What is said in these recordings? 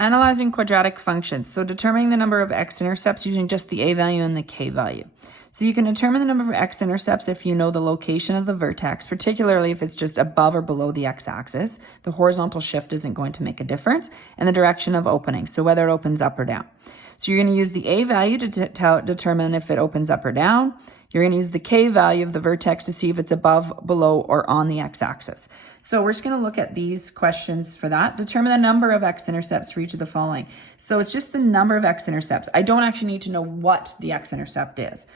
Analyzing quadratic functions. So determining the number of x-intercepts using just the a value and the k value. So you can determine the number of x-intercepts if you know the location of the vertex, particularly if it's just above or below the x-axis. The horizontal shift isn't going to make a difference, and the direction of opening, so whether it opens up or down. So you're going to use the a value to determine if it opens up or down. You're going to use the k value of the vertex to see if it's above, below, or on the x-axis. So we're just going to look at these questions for that. Determine the number of x-intercepts for each of the following. So it's just the number of x-intercepts. I don't actually need to know what the x-intercept is.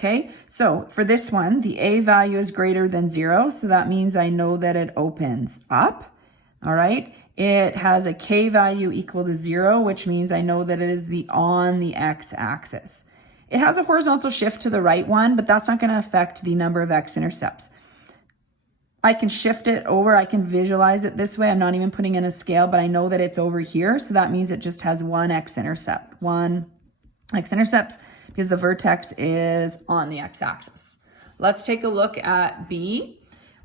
Okay, so for this one, the a value is greater than 0, so that means I know that it opens up. All right, it has a k value equal to 0, which means I know that it is on the x-axis. It has a horizontal shift to the right one, but that's not going to affect the number of x-intercepts. I can shift it over, I can visualize it this way. I'm not even putting in a scale, but I know that it's over here, so that means it just has one x-intercept. One x-intercepts, because the vertex is on the x-axis. Let's take a look at B.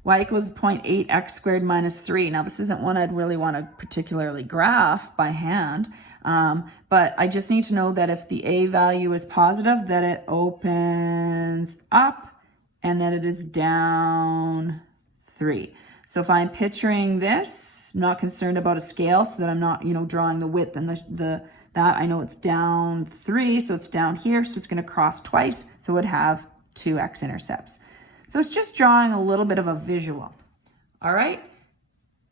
Y equals 0.8x squared minus 3. Now, this isn't one I'd really want to particularly graph by hand, but I just need to know that if the a value is positive, that it opens up and that it is down 3. So if I'm picturing this, I'm not concerned about a scale so that I'm not, drawing the width and that I know it's down 3, so it's down here, so it's going to cross twice, so it would have 2 x-intercepts. So it's just drawing a little bit of a visual. All right,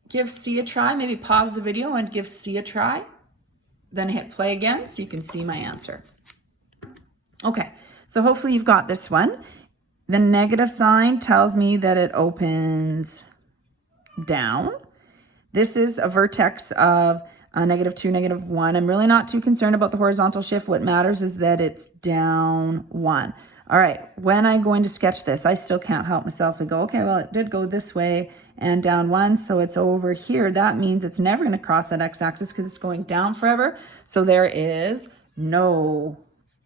give C a try, maybe pause the video and give C a try, then hit play again so you can see my answer. Okay, so hopefully you've got this one. The negative sign tells me that it opens down. This is a vertex of -2, -1. I'm really not too concerned about the horizontal shift. What matters is that it's down 1. All right, when I'm going to sketch this, I still can't help myself and go, okay, well, it did go this way and down 1, so it's over here. That means it's never going to cross that x-axis because it's going down forever. So there is no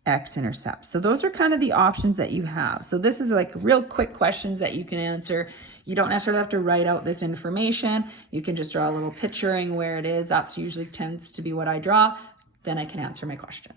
x-intercept. So those are kind of the options that you have. So this is like real quick questions that you can answer. You don't necessarily have to write out this information. You can just draw a little picturing where it is. That's usually tends to be what I draw. Then I can answer my question.